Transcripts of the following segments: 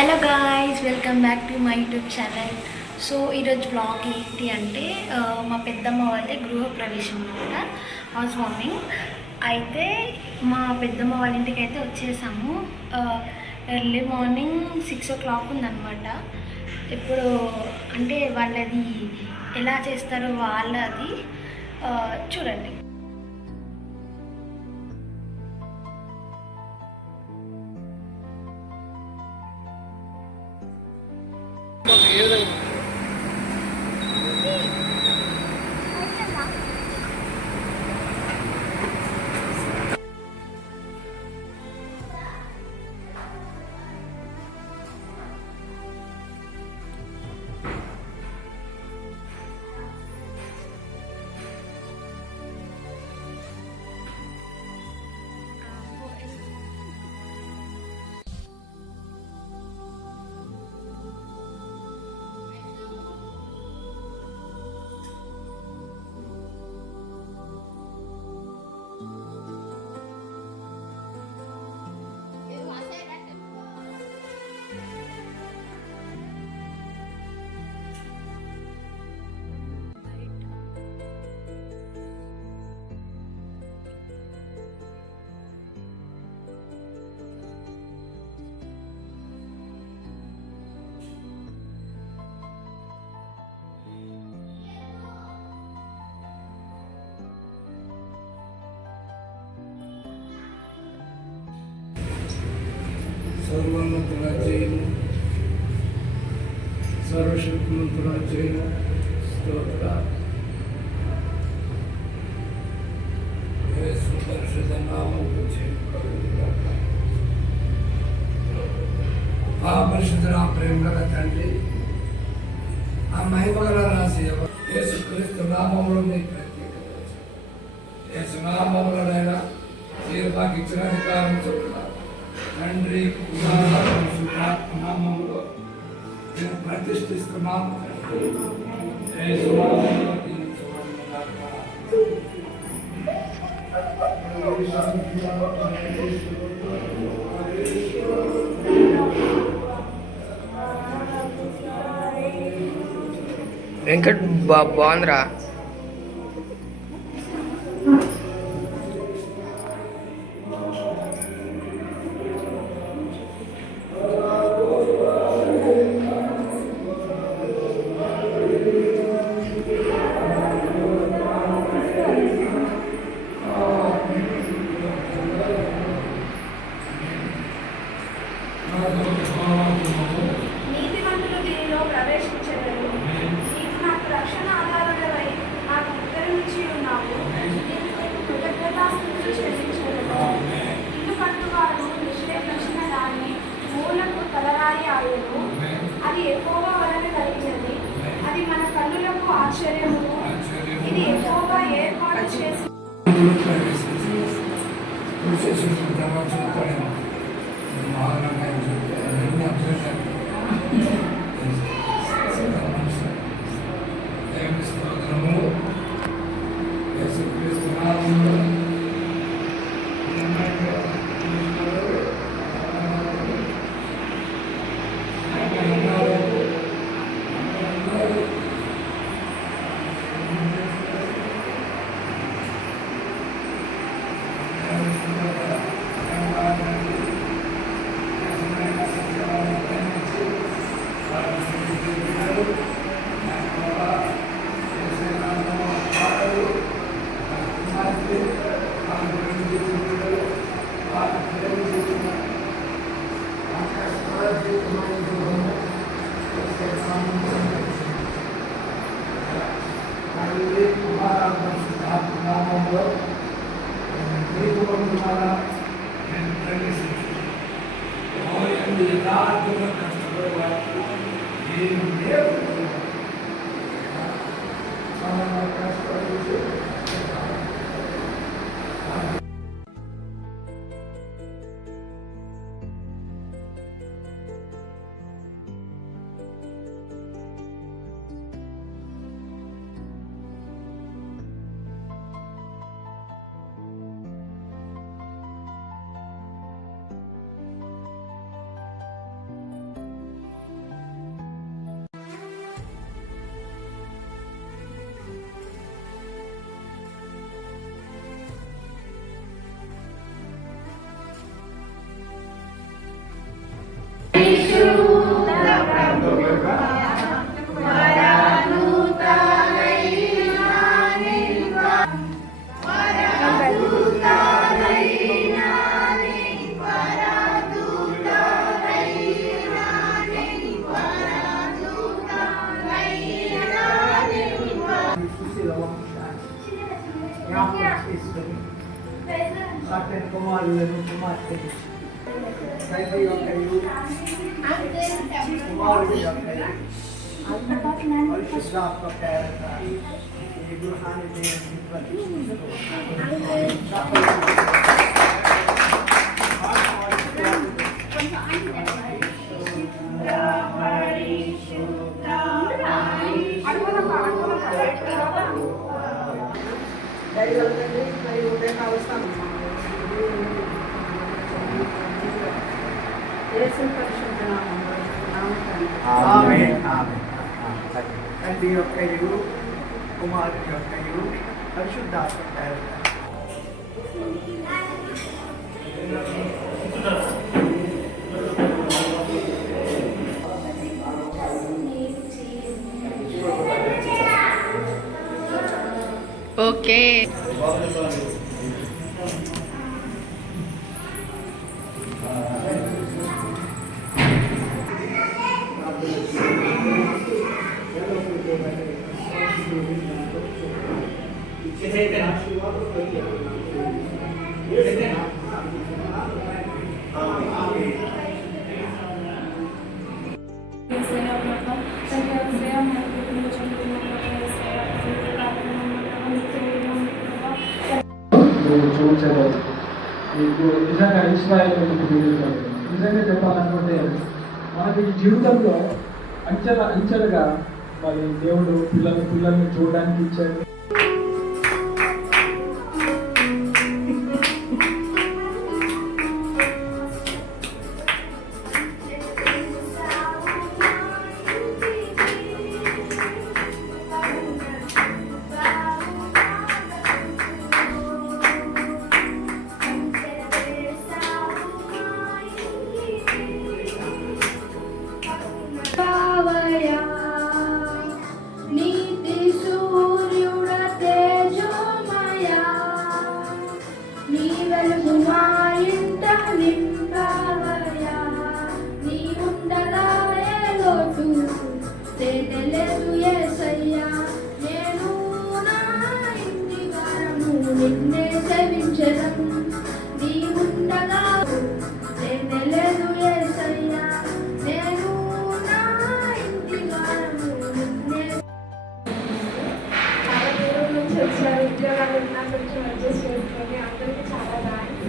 Hello guys, welcome back to my YouTube channel. So ఈరోజు blog ఏంటి అంటే మా పెద్దమ్మ వాళ్ళే గృహప్రవేశం అనమాట, హౌస్ వార్మింగ్. అయితే మా పెద్దమ్మ వాళ్ళ ఇంటికి అయితే వచ్చేసాము. ఎర్లీ మార్నింగ్ 6 o'clock ఉందన్నమాట. ఇప్పుడు అంటే వాళ్ళది ఎలా చేస్తారో వాళ్ళది చూడండి. సర్వోన్నతులను సర్వశక్తిమంతులను స్తోత్ర యేసు పరిశుద్ధ నామములో ఆ పరిశుద్ధ ప్రేమ గల తండ్రి, ఆ మహిమగల రాసి యేసుక్రీస్తు నామములో మీకు ప్రత్యేకత. యేసు నామములనైనా మీరు మాకు ఇచ్చిన అధికారం చొప్పున తండ్రి నామములో నేను ప్రతిష్ఠిస్తున్నాము. వెంకట్ బాగుందిరా. నీతిమంతులు దీనిలో ప్రవేశించగలరు. నీకు నాకు రక్షణ ఆధారుడవై నాకు ఉత్తరమిచ్చి ఉన్నావు. నీకు కృతజ్ఞతాస్తుతులు చెల్లించగలరు. ఇల్లు కట్టువాడు నిషేధించిన దాన్ని మూలకు తలరాయి ఆయను. అది యెహోవా వలన కలిగినది. అది మన కన్నులకు ఆశ్చర్యము. ఇది యెహోవా ఏర్పాటు చేసి జ్ఞాపకం తీసుకొని అతని కుమారులను కుమార్తెలు తండ్రి యొక్కయు కుమారుడి యొక్కయు పరిశుద్ధాత్మ పేరట ఈ గృహాన్ని దేవునికి దయగలండి మరి ఉదయకాల సమయం యేసు పరిశుద్ధ నామములో ఆమేన్ ఆమేన్ తండ్రి యొక్కయు కుమారుడి యొక్కయు పరిశుద్ధాత్మ పేరట ఓకే. చూపించలేదు మీకు నిజంగా ఇన్స్పైర్ నిజంగా చెప్పాలనుకుంటే మనకి ఈ జీవితంలో అంచెలుగా మరి దేవుడు పిల్లల్ని చూడడానికి ఇచ్చాడు. నీతి సూర్యుడ తేజోమయా నీ వెలుగు మా ఇంట నింపవయా నీ ఉండగా ఏ లోటు తెలియదు యేసయ్యా నేను నా ఇంటి వారము నిన్నే సేవించెదను నీ ఉండగా తెలియదు యేసయ్యా నేను నా ఇంటి వారము నిన్నే చాలా దూరం నుంచి వచ్చారు ఉద్యోగాలు ఉన్నా కొంచెం అడ్జస్ట్ చేసుకొని అందరికీ చాలా థ్యాంక్స్.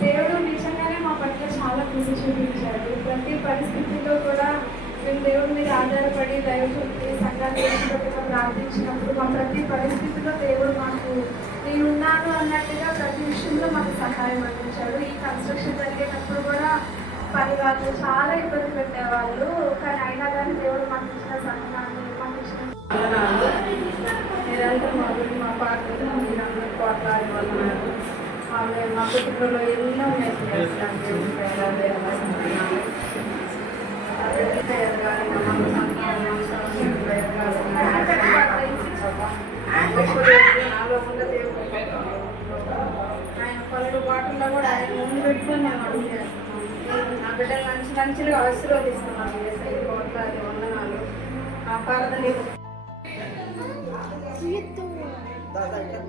దేవుడు నిజంగానే మా పట్ల చాలా కృషి చూపించాడు. ప్రతి పరిస్థితిలో కూడా మేము దేవుడి మీద ఆధారపడి దైవశక్తి సంఘాన్ని వేసినట్టుగా ప్రార్థించినప్పుడు మా ప్రతి పరిస్థితిలో దేవుడు మాకు నేనున్నాను అన్నట్టుగా ప్రతి విషయంలో మాకు సహాయం అందించాడు. ఈ కన్స్ట్రక్షన్ జరిగేటప్పుడు కూడా పని వాళ్ళు చాలా ఇబ్బంది పెట్టేవాళ్ళు, కానీ అయినా కానీ దేవుడు మాకు ఇచ్చిన సంఘాన్ని మాకు ఇచ్చిన నిరంతరం మా గురించి మా పాటలు మీరందరూ పోట్లాడి వస్తున్నారు. ఆమె మా కుటుంబంలో ఎన్నో మెసేజ్ నాలో ఉన్న దేవుడు ఆయన పనులు పాటల్లో కూడా ఆయన ముందు పెట్టుకొని మేము అడుగు చేస్తున్నాం. నా బిడ్డలు లంచులుగా ఆశీర్వదిస్తున్నాను. కోట్లాది వందనాలు. ఆ పాలన దాదాపు